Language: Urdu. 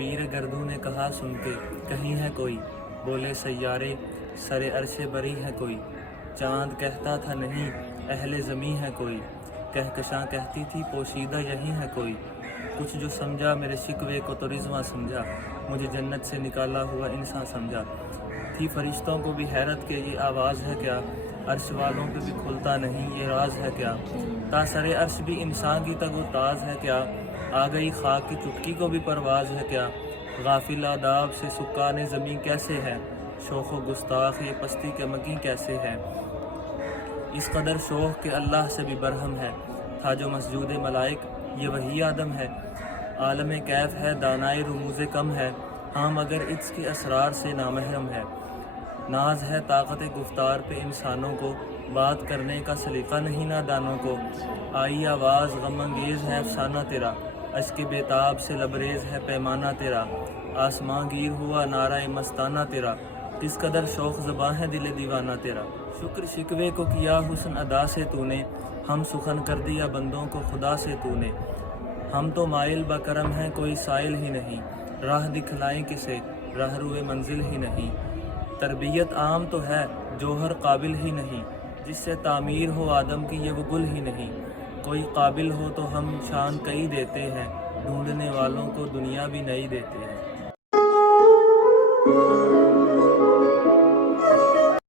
پیر گردوں نے کہا سن کے کہیں ہے کوئی، بولے سیارے سر عرش بری ہے کوئی، چاند کہتا تھا نہیں اہل زمیں ہے کوئی، کہکشاں کہتی تھی پوشیدہ یہیں ہے کوئی، کچھ جو سمجھا میرے شکوے کو تو رضواں سمجھا، مجھے جنت سے نکالا ہوا انسان سمجھا، تھی فرشتوں کو بھی حیرت کہ یہ آواز ہے کیا، عرش والوں پہ بھی کھلتا نہیں یہ راز ہے کیا، تا سر عرش بھی انسان کی تگ و تاز ہے کیا، آ گئی خاک کی چٹکی کو بھی پرواز ہے کیا، غافل آداب سے سکان زمین کیسے ہے، شوخ و گستاخ یہ پستی کے مگیں کیسے ہے، اس قدر شوق کہ اللہ سے بھی برہم ہے، تھا جو مسجود ملائک یہ وہی آدم ہے، عالم کیف ہے دانائے رموز کم ہے، ہاں مگر اس کے اسرار سے نامحرم ہے، ناز ہے طاقت گفتار پہ انسانوں کو، بات کرنے کا سلیقہ نہیں نادانوں کو، آئی آواز غم انگیز ہے افسانہ تیرا، اشک بیتاب سے لبریز ہے پیمانہ تیرا، آسماں گیر ہوا نعرہ مستانہ تیرا، کس قدر شوق زباں ہے دل دیوانہ تیرا، شکر شکوے کو کیا حسن ادا سے تو نے، ہم سخن کر دیا بندوں کو خدا سے تو نے، ہم تو مائل بکرم ہیں کوئی سائل ہی نہیں، راہ دکھلائیں کسے راہ روئے منزل ہی نہیں، تربیت عام تو ہے جوہر قابل ہی نہیں، جس سے تعمیر ہو آدم کی یہ وہ گل ہی نہیں، کوئی قابل ہو تو ہم شان کئی دیتے ہیں، ڈھونڈنے والوں کو دنیا بھی نئی دیتے ہیں۔